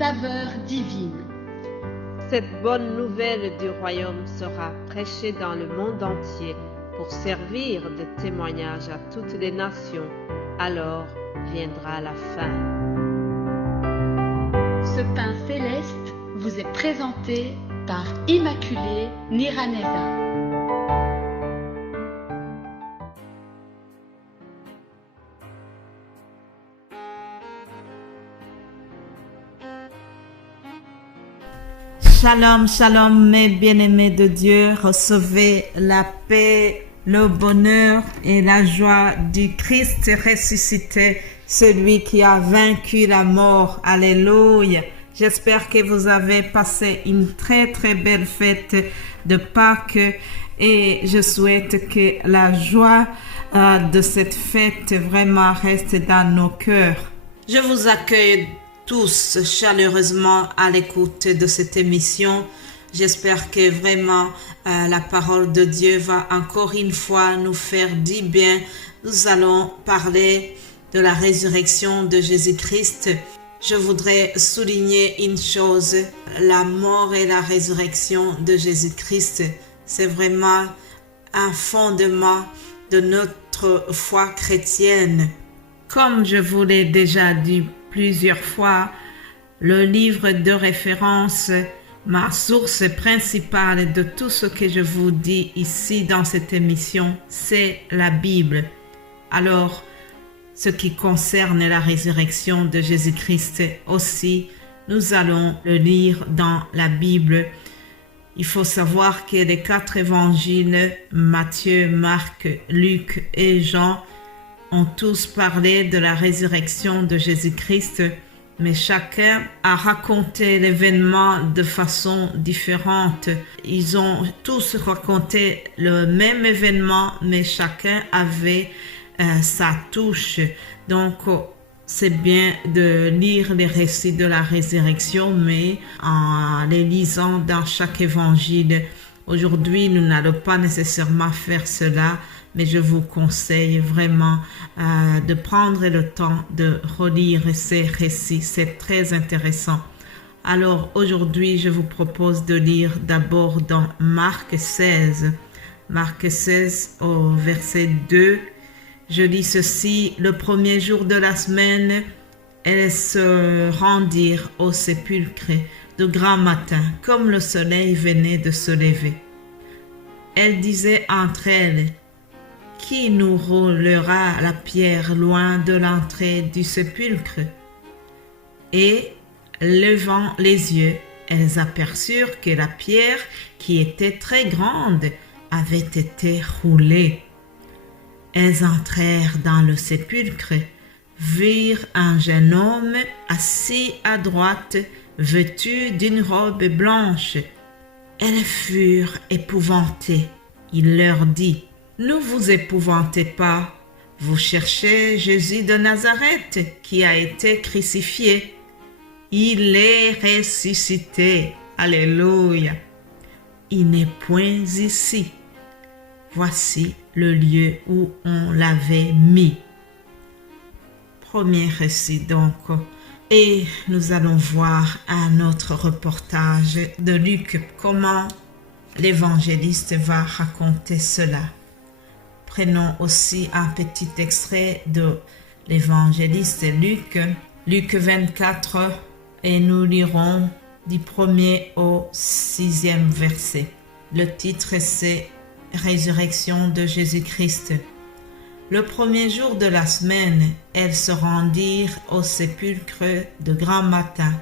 saveur divine. Cette bonne nouvelle du royaume sera prêchée dans le monde entier pour servir de témoignage à toutes les nations. Alors viendra la fin. Ce pain céleste vous est présenté par Immaculée Niraneza. Shalom, shalom, mes bien-aimés de Dieu, recevez la paix, le bonheur et la joie du Christ ressuscité, celui qui a vaincu la mort. Alléluia. J'espère que vous avez passé une très très belle fête de Pâques et je souhaite que la joie de cette fête vraiment reste dans nos cœurs. Je vous accueille tous chaleureusement à l'écoute de cette émission. J'espère que vraiment la parole de Dieu va encore une fois nous faire du bien. Nous allons parler de la résurrection de Jésus-Christ. Je voudrais souligner une chose, la mort et la résurrection de Jésus-Christ. C'est vraiment un fondement de notre foi chrétienne. Comme je vous l'ai déjà dit plusieurs fois, le livre de référence, ma source principale de tout ce que je vous dis ici dans cette émission, c'est la Bible. Alors, ce qui concerne la résurrection de Jésus-Christ aussi, nous allons le lire dans la Bible. Il faut savoir que les 4 évangiles, Matthieu, Marc, Luc et Jean, ont tous parlé de la résurrection de Jésus-Christ, mais chacun a raconté l'événement de façon différente. Ils ont tous raconté le même événement, mais chacun avait sa touche. Donc, c'est bien de lire les récits de la résurrection, mais en les lisant dans chaque évangile. Aujourd'hui, nous n'allons pas nécessairement faire cela, mais je vous conseille vraiment de prendre le temps de relire ces récits. C'est très intéressant. Alors aujourd'hui, je vous propose de lire d'abord dans Marc 16. Marc 16 au verset 2. Je lis ceci. Le premier jour de la semaine, elles se rendirent au sépulcre de grand matin, comme le soleil venait de se lever. Elles disaient entre elles: qui nous roulera la pierre loin de l'entrée du sépulcre? Et, levant les yeux, elles aperçurent que la pierre, qui était très grande, avait été roulée. Elles entrèrent dans le sépulcre, virent un jeune homme assis à droite, vêtu d'une robe blanche. Elles furent épouvantées. Il leur dit: ne vous épouvantez pas, vous cherchez Jésus de Nazareth qui a été crucifié. Il est ressuscité. Alléluia. Il n'est point ici. Voici le lieu où on l'avait mis. Premier récit donc. Et nous allons voir un autre reportage de Luc, comment l'évangéliste va raconter cela. Prenons aussi un petit extrait de l'évangéliste Luc, Luc 24, et nous lirons du 1er au 6e verset. Le titre c'est Résurrection de Jésus-Christ. Le premier jour de la semaine, elles se rendirent au sépulcre de grand matin,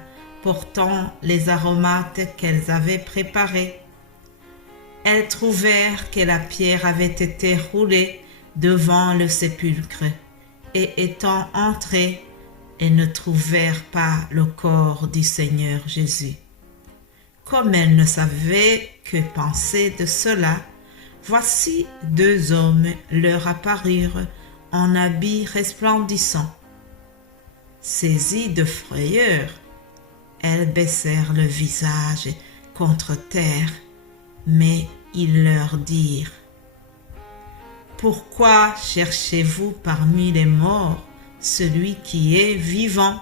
portant les aromates qu'elles avaient préparés. Elles trouvèrent que la pierre avait été roulée devant le sépulcre, et étant entrées, elles ne trouvèrent pas le corps du Seigneur Jésus. Comme elles ne savaient que penser de cela, voici 2 hommes leur apparurent en habits resplendissants. Saisies de frayeur, elles baissèrent le visage contre terre, mais ils leur dirent: pourquoi cherchez-vous parmi les morts celui qui est vivant?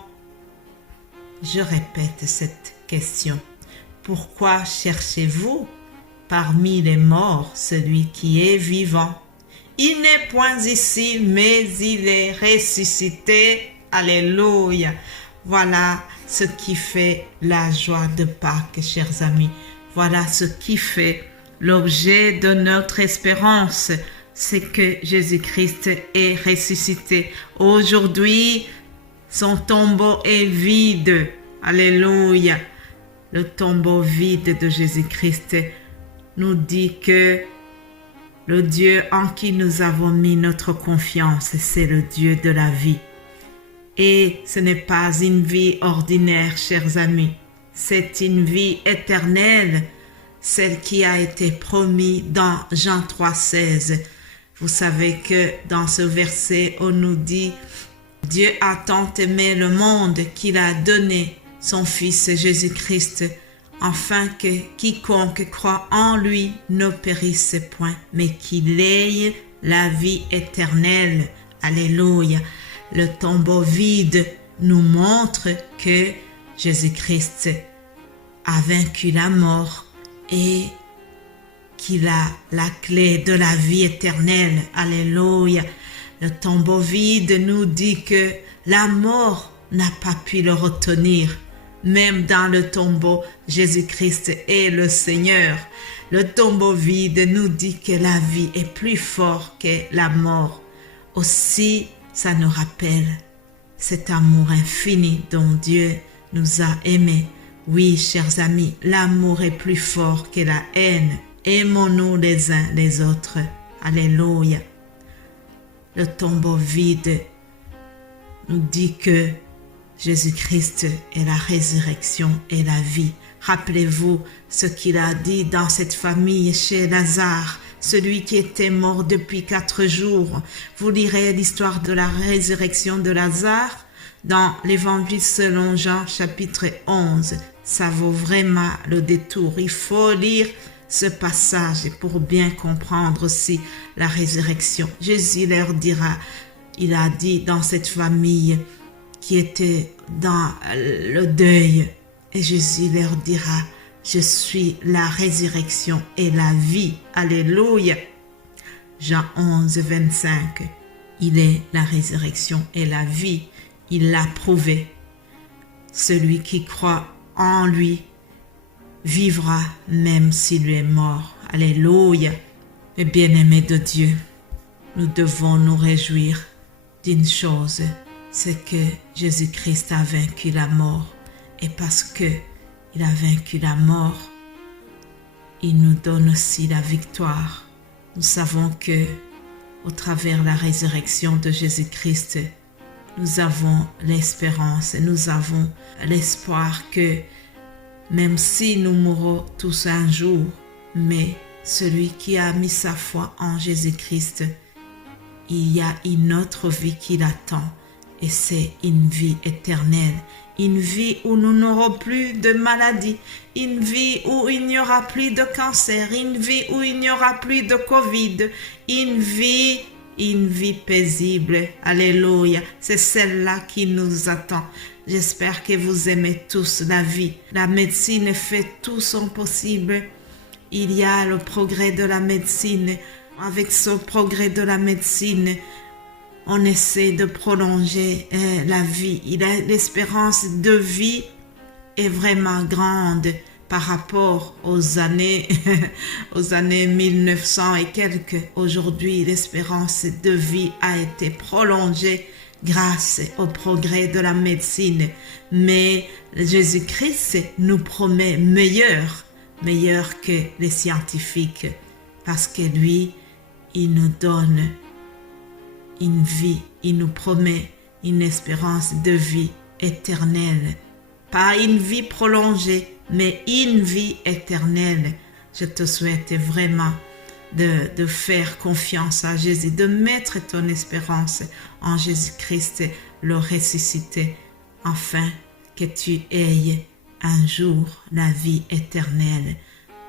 je répète cette question. Pourquoi cherchez-vous parmi les morts celui qui est vivant? Il n'est point ici, mais il est ressuscité. Alléluia. Voilà ce qui fait la joie de Pâques, chers amis. Voilà ce qui fait l'objet de notre espérance. C'est que Jésus-Christ est ressuscité. Aujourd'hui, son tombeau est vide. Alléluia. Le tombeau vide de Jésus-Christ nous dit que le Dieu en qui nous avons mis notre confiance, c'est le Dieu de la vie. Et ce n'est pas une vie ordinaire, chers amis. C'est une vie éternelle, celle qui a été promise dans Jean 3,16. Vous savez que dans ce verset, on nous dit « Dieu a tant aimé le monde qu'il a donné son Fils Jésus-Christ, afin que quiconque croit en lui ne périsse point, mais qu'il ait la vie éternelle. » Alléluia. Le tombeau vide nous montre que Jésus-Christ a vaincu la mort et qu'il a la clé de la vie éternelle. Alléluia. Le tombeau vide nous dit que la mort n'a pas pu le retenir. Même dans le tombeau, Jésus-Christ est le Seigneur. Le tombeau vide nous dit que la vie est plus forte que la mort. Aussi, ça nous rappelle cet amour infini dont Dieu nous a aimés. Oui, chers amis, l'amour est plus fort que la haine. Aimons-nous les uns les autres. Alléluia. Le tombeau vide nous dit que Jésus-Christ est la résurrection et la vie. Rappelez-vous ce qu'il a dit dans cette famille chez Lazare, celui qui était mort depuis 4 jours. Vous lirez l'histoire de la résurrection de Lazare dans l'Évangile selon Jean chapitre 11. Ça vaut vraiment le détour. Il faut lire ce passage pour bien comprendre aussi la résurrection. Jésus leur dira, il a dit dans cette famille qui était dans le deuil, et Jésus leur dira, je suis la résurrection et la vie. Alléluia. Jean 11, 25. Il est la résurrection et la vie. Il l'a prouvé. Celui qui croit en lui vivra même s'il est mort. Alléluia. Et bien-aimés de Dieu, nous devons nous réjouir d'une chose, c'est que Jésus-Christ a vaincu la mort. Et parce que il a vaincu la mort, il nous donne aussi la victoire. Nous savons que, au travers de la résurrection de Jésus-Christ, nous avons l'espérance et nous avons l'espoir que, même si nous mourrons tous un jour, mais celui qui a mis sa foi en Jésus-Christ, il y a une autre vie qui l'attend, et c'est une vie éternelle. Une vie où nous n'aurons plus de maladie, une vie où il n'y aura plus de cancer, une vie où il n'y aura plus de Covid, une vie paisible. Alléluia. C'est celle-là qui nous attend. J'espère que vous aimez tous la vie. La médecine fait tout son possible. Il y a le progrès de la médecine. Avec ce progrès de la médecine, on essaie de prolonger la vie. L'espérance de vie est vraiment grande par rapport aux années 1900 et quelques. Aujourd'hui, l'espérance de vie a été prolongée grâce au progrès de la médecine. Mais Jésus-Christ nous promet meilleur que les scientifiques, parce que lui, il nous donne une vie, il nous promet une espérance de vie éternelle. Pas une vie prolongée, mais une vie éternelle. Je te souhaite vraiment de faire confiance à Jésus, de mettre ton espérance en Jésus-Christ, le ressuscité, afin que tu aies un jour la vie éternelle.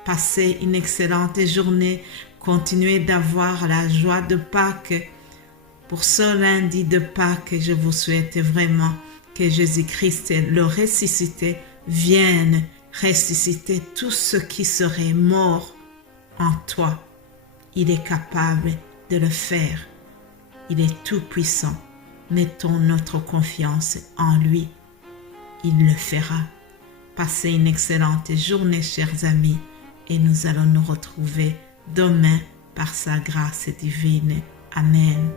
Passez une excellente journée, continuez d'avoir la joie de Pâques. Pour ce lundi de Pâques, je vous souhaite vraiment que Jésus-Christ, le ressuscité, vienne ressusciter tout ce qui serait mort en toi. Il est capable de le faire. Il est tout puissant. Mettons notre confiance en lui. Il le fera. Passez une excellente journée, chers amis, et nous allons nous retrouver demain par sa grâce divine. Amen.